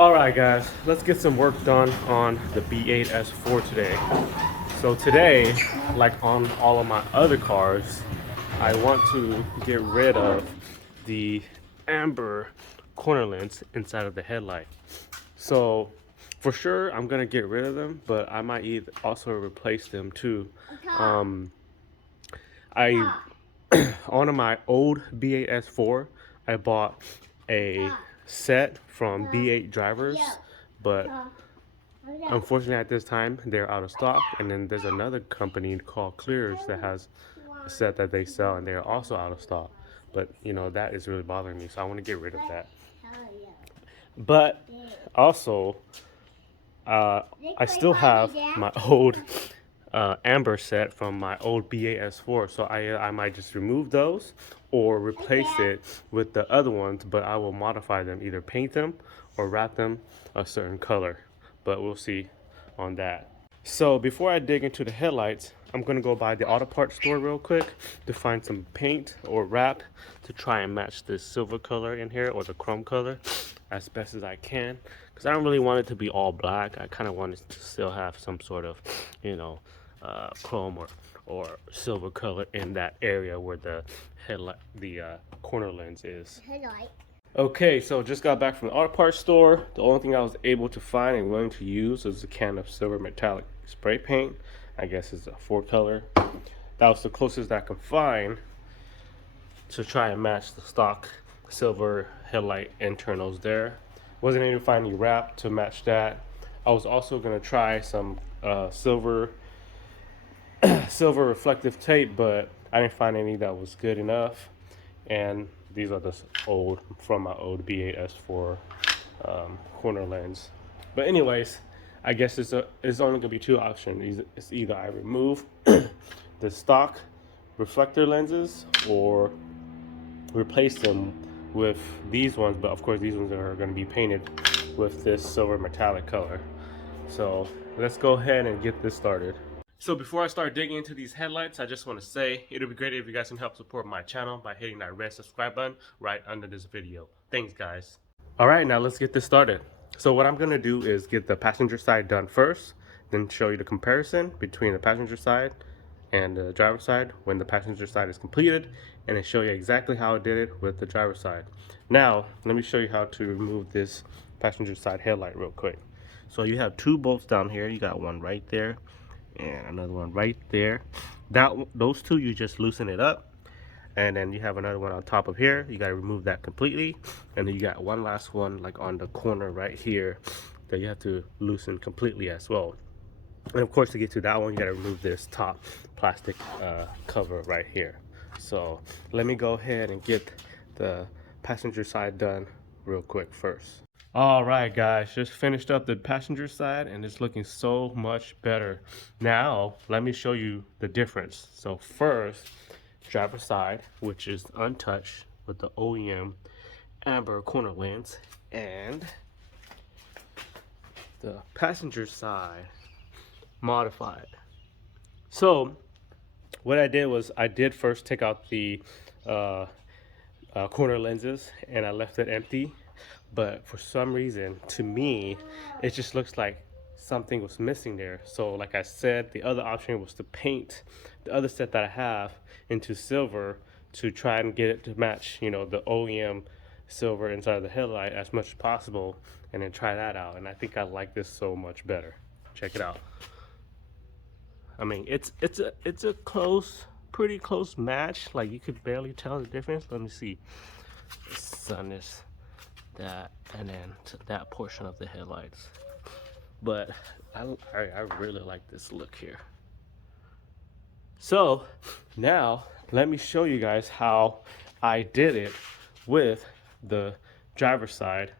Alright guys, let's get some work done on the B8 S4 today. So today, like on all of my other cars, I want to get rid of the amber corner lens inside of the headlight. So for sure I'm gonna get rid of them, but I might also replace them too. I on my old B8 S4, I bought a set from B8 drivers, but unfortunately at this time they're out of stock. And then there's another company called Clears that has a set that they sell, and they're also out of stock. But you know, that is really bothering me, so I want to get rid of that. But also, I still have my old amber set from my old B8 S4, so I might just remove those or replace it with the other ones, but I will modify them, either paint them or wrap them a certain color, but we'll see on that. So before I dig into the headlights, I'm gonna go by the auto parts store real quick to find some paint or wrap to try and match this silver color in here, or the chrome color, as best as I can, because I don't really want it to be all black. I kind of want it to still have some sort of, you know, chrome or silver color in that area where the headlight, the corner lens is. Okay, so just got back from the auto parts store. The only thing I was able to find and willing to use was a can of silver metallic spray paint. I guess it's a 4-color. That was the closest I could find to try and match the stock silver headlight internals there. Wasn't able to find any wrap to match that. I was also gonna try some silver reflective tape, but I didn't find any that was good enough. And these are just old from my old B8 S4 corner lens. But anyways, I guess it's only gonna be two options. It's either I remove the stock reflector lenses or replace them with these ones, but of course these ones are going to be painted with this silver metallic color. So let's go ahead and get this started. So before I start digging into these headlights, I just want to say it would be great if you guys can help support my channel by hitting that red subscribe button right under this video. Thanks guys. Alright, now let's get this started. So what I'm going to do is get the passenger side done first, then show you the comparison between the passenger side and the driver's side when the passenger side is completed, and then show you exactly how I did it with the driver's side. Now let me show you how to remove this passenger side headlight real quick. So you have two bolts down here. You got one right there and another one right there. Those two, you just loosen it up, and then you have another one on top of here. You got to remove that completely, and then you got one last one like on the corner right here that you have to loosen completely as well. And of course, to get to that one, you got to remove this top plastic cover right here. So let me go ahead and get the passenger side done real quick first. All right guys, just finished up the passenger side and it's looking so much better. Now let me show you the difference. So first, driver's side, which is untouched with the OEM amber corner lens, and the passenger side modified. So what I did was I did first take out the corner lenses and I left it empty, but for some reason, to me, it just looks like something was missing there. So like I said, the other option was to paint the other set that I have into silver to try and get it to match, you know, the OEM silver inside of the headlight as much as possible, and then try that out. And I think I like this so much better. Check it out. I mean, it's a pretty close match. Like, you could barely tell the difference. Let me see. The sun is that, and then to that portion of the headlights. But I really like this look here. So now let me show you guys how I did it with the driver's side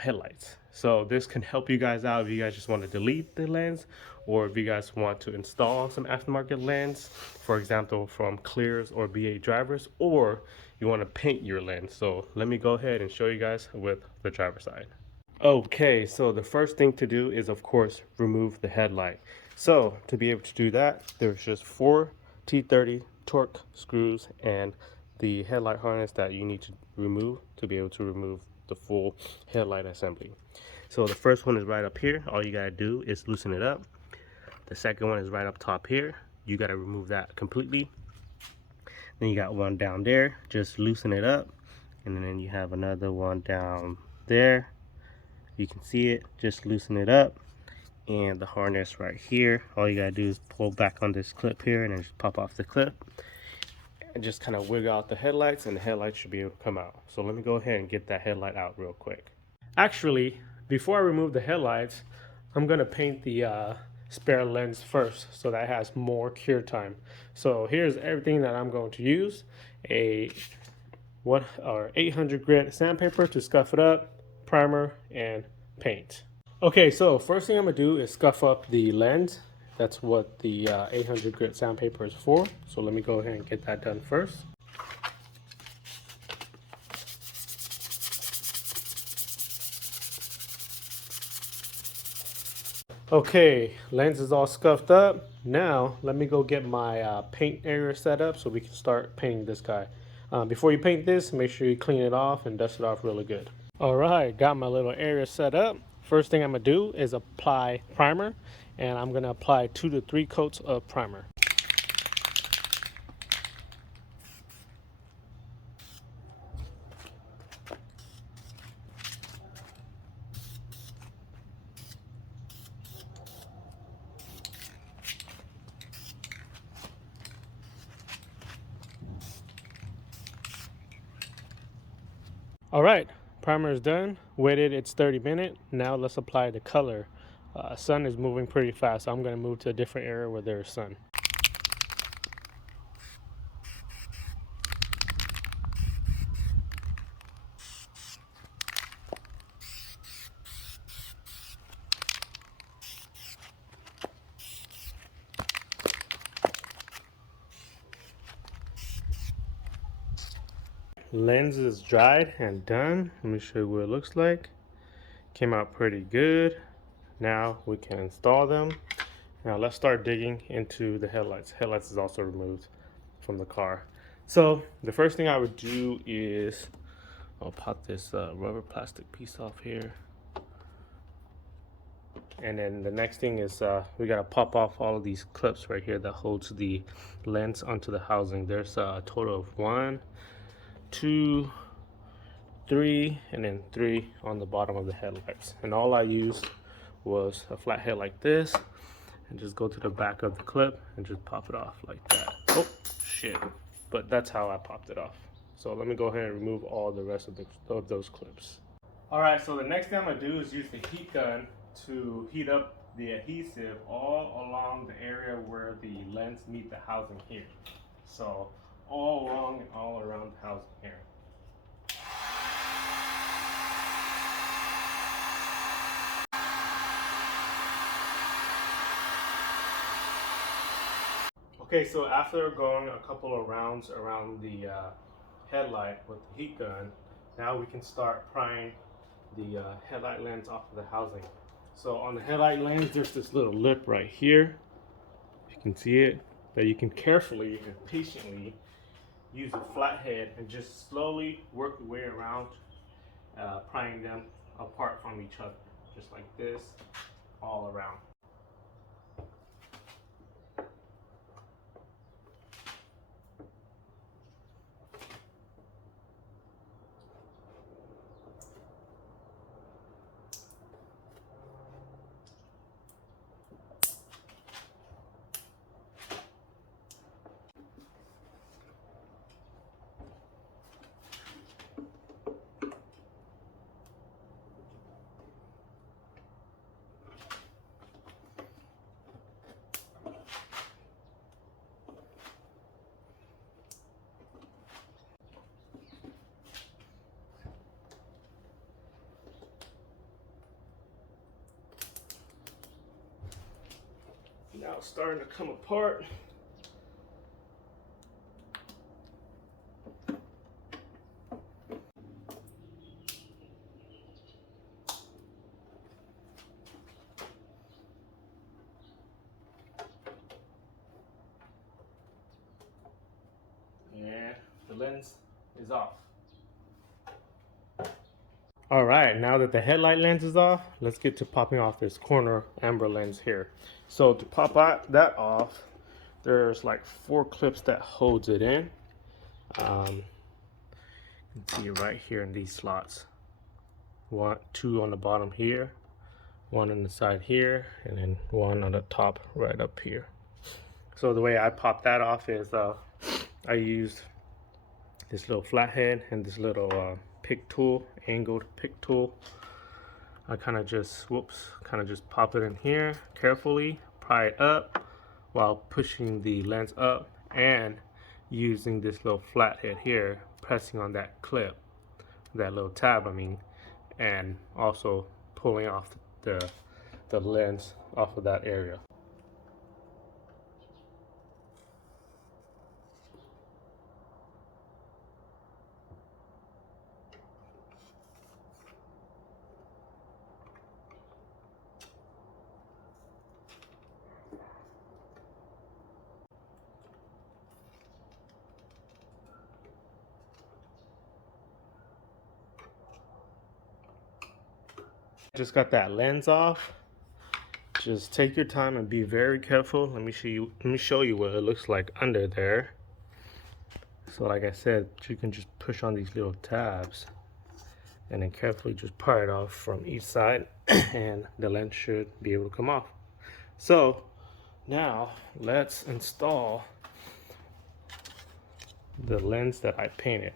headlights. So this can help you guys out if you guys just want to delete the lens, or if you guys want to install some aftermarket lens, for example from Clears or B8 drivers, or you want to paint your lens. So let me go ahead and show you guys with the driver's side. Okay, so the first thing to do is of course remove the headlight. So to be able to do that, there's just 4 T30 torque screws and the headlight harness that you need to remove to be able to remove the full headlight assembly. So the first one is right up here. All you gotta do is loosen it up. The second one is right up top here. You gotta remove that completely. Then you got one down there, just loosen it up. And then you have another one down there. You can see it, just loosen it up. And the harness right here, all you gotta do is pull back on this clip here and then just pop off the clip. And just kind of wiggle out the headlights, and the headlights should be able to come out. So let me go ahead and get that headlight out real quick. Actually, before I remove the headlights, I'm gonna paint the spare lens first so that it has more cure time. So here's everything that I'm going to use. A 800 grit sandpaper to scuff it up, primer, and paint. Okay, so first thing I'm gonna do is scuff up the lens. That's what the 800 grit sandpaper is for. So let me go ahead and get that done first. Okay, lens is all scuffed up. Now let me go get my paint area set up so we can start painting this guy. Before you paint this, make sure you clean it off and dust it off really good. Alright, got my little area set up. First thing I'm going to do is apply primer, and I'm going to apply 2 to 3 coats of primer. Alright, primer is done. Waited its 30 minutes. Now let's apply the color. Sun is moving pretty fast, so I'm going to move to a different area where there's sun. Lens is dried and done. Let me show you what it looks like. Came out pretty good. Now we can install them. Now let's start digging into the headlights. Headlights is also removed from the car. So the first thing I would do is I'll pop this rubber plastic piece off here. And then the next thing is we gotta pop off all of these clips right here that holds the lens onto the housing. There's a total of 1, 2, 3, and then 3 on the bottom of the headlights. And all I used was a flat head like this, and just go to the back of the clip and just pop it off like that. Oh shit, but that's how I popped it off. So let me go ahead and remove all the rest of those clips. All right, so the next thing I'm gonna do is use the heat gun to heat up the adhesive all along the area where the lens meet the housing here. So all along and all around the housing here. Okay, so after going a couple of rounds around the headlight with the heat gun, now we can start prying the headlight lens off of the housing. So on the headlight lens, there's this little lip right here. You can see it, that you can carefully and patiently use a flat head and just slowly work your way around, prying them apart from each other, just like this, all around. Now it's starting to come apart. And the lens is off. All right, now that the headlight lens is off, let's get to popping off this corner amber lens here. So to pop that off, there's like 4 clips that holds it in. You can see right here in these slots. 2 on the bottom here, 1 on the side here, and then 1 on the top right up here. So the way I pop that off is I used this little flathead and this little pick tool, angled pick tool. I kind of just pop it in here carefully, pry it up while pushing the lens up and using this little flathead here, pressing on that clip, that little tab I mean, and also pulling off the lens off of that area. Just got that lens off. Just take your time and be very careful. Let me show you what it looks like under there. So like I said, you can just push on these little tabs and then carefully just pry it off from each side and the lens should be able to come off. So now let's install the lens that I painted.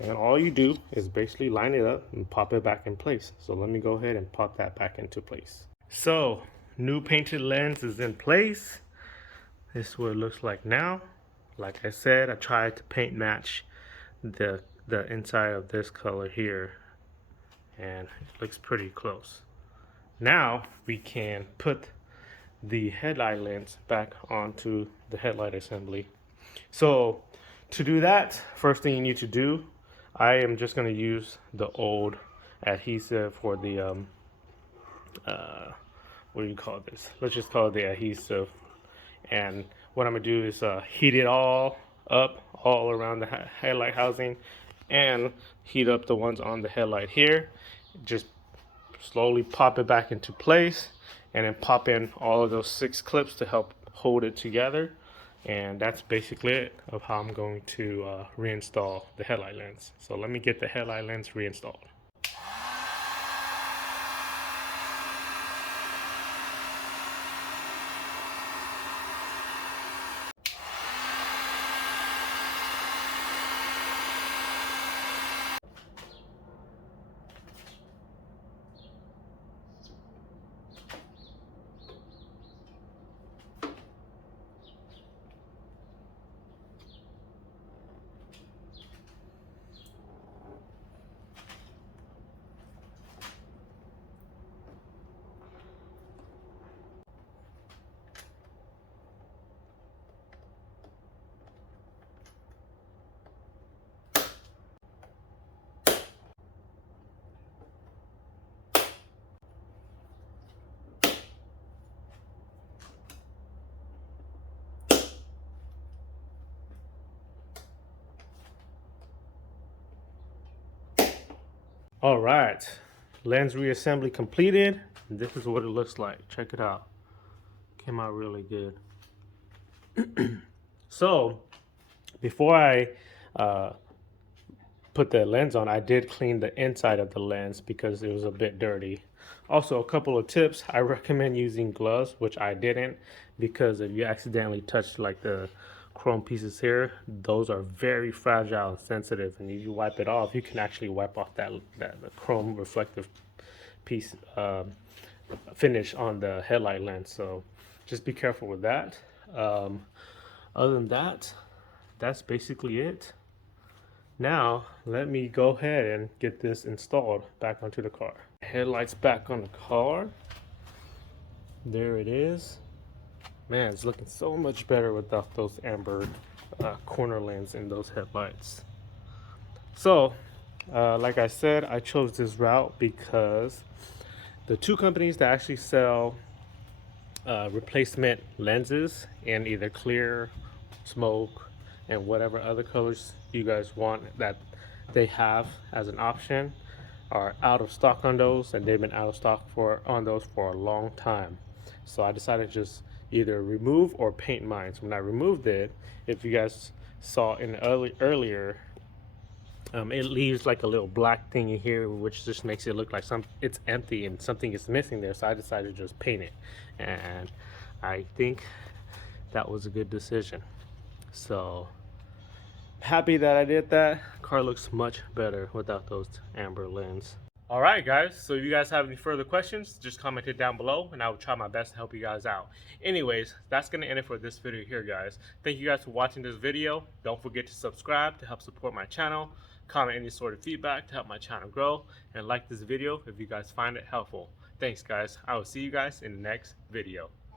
And all you do is basically line it up and pop it back in place. So let me go ahead and pop that back into place. So new painted lens is in place. This is what it looks like now. Like I said, I tried to paint match the inside of this color here, and it looks pretty close. Now we can put the headlight lens back onto the headlight assembly. So to do that, first thing you need to do, I am just going to use the old adhesive for the what do you call this? Let's just call it the adhesive. And what I'm gonna do is heat it all up all around the headlight housing and heat up the ones on the headlight here. Just slowly pop it back into place and then pop in all of those 6 clips to help hold it together. And that's basically it of how I'm going to reinstall the headlight lens. So let me get the headlight lens reinstalled. All right, lens reassembly completed. This is what it looks like. Check it out. Came out really good. So before I put the lens on, I did clean the inside of the lens because it was a bit dirty. Also, a couple of tips. I recommend using gloves, which I didn't, because if you accidentally touch like the chrome pieces here, those are very fragile and sensitive, and if you wipe it off, you can actually wipe off the chrome reflective piece finish on the headlight lens. So just be careful with that. Other than that, that's basically it. Now let me go ahead and get this installed back onto the car. Headlights back on the car. There it is. Man, it's looking so much better without those amber corner lens in those headlights. So, like I said, I chose this route because the 2 companies that actually sell replacement lenses in either clear, smoke, and whatever other colors you guys want that they have as an option, are out of stock on those, and they've been out of stock on those for a long time. So I decided to just either remove or paint mine. So when I removed it, if you guys saw in earlier, it leaves like a little black thing in here, which just makes it look like it's empty and something is missing there. So I decided to just paint it, and I think that was a good decision. So happy that I did that. Car looks much better without those amber lens. All right, guys, so if you guys have any further questions, just comment it down below and I will try my best to help you guys out. Anyways, that's going to end it for this video here, guys. Thank you guys for watching this video. Don't forget to subscribe to help support my channel, comment any sort of feedback to help my channel grow, and like this video if you guys find it helpful. Thanks, guys. I will see you guys in the next video.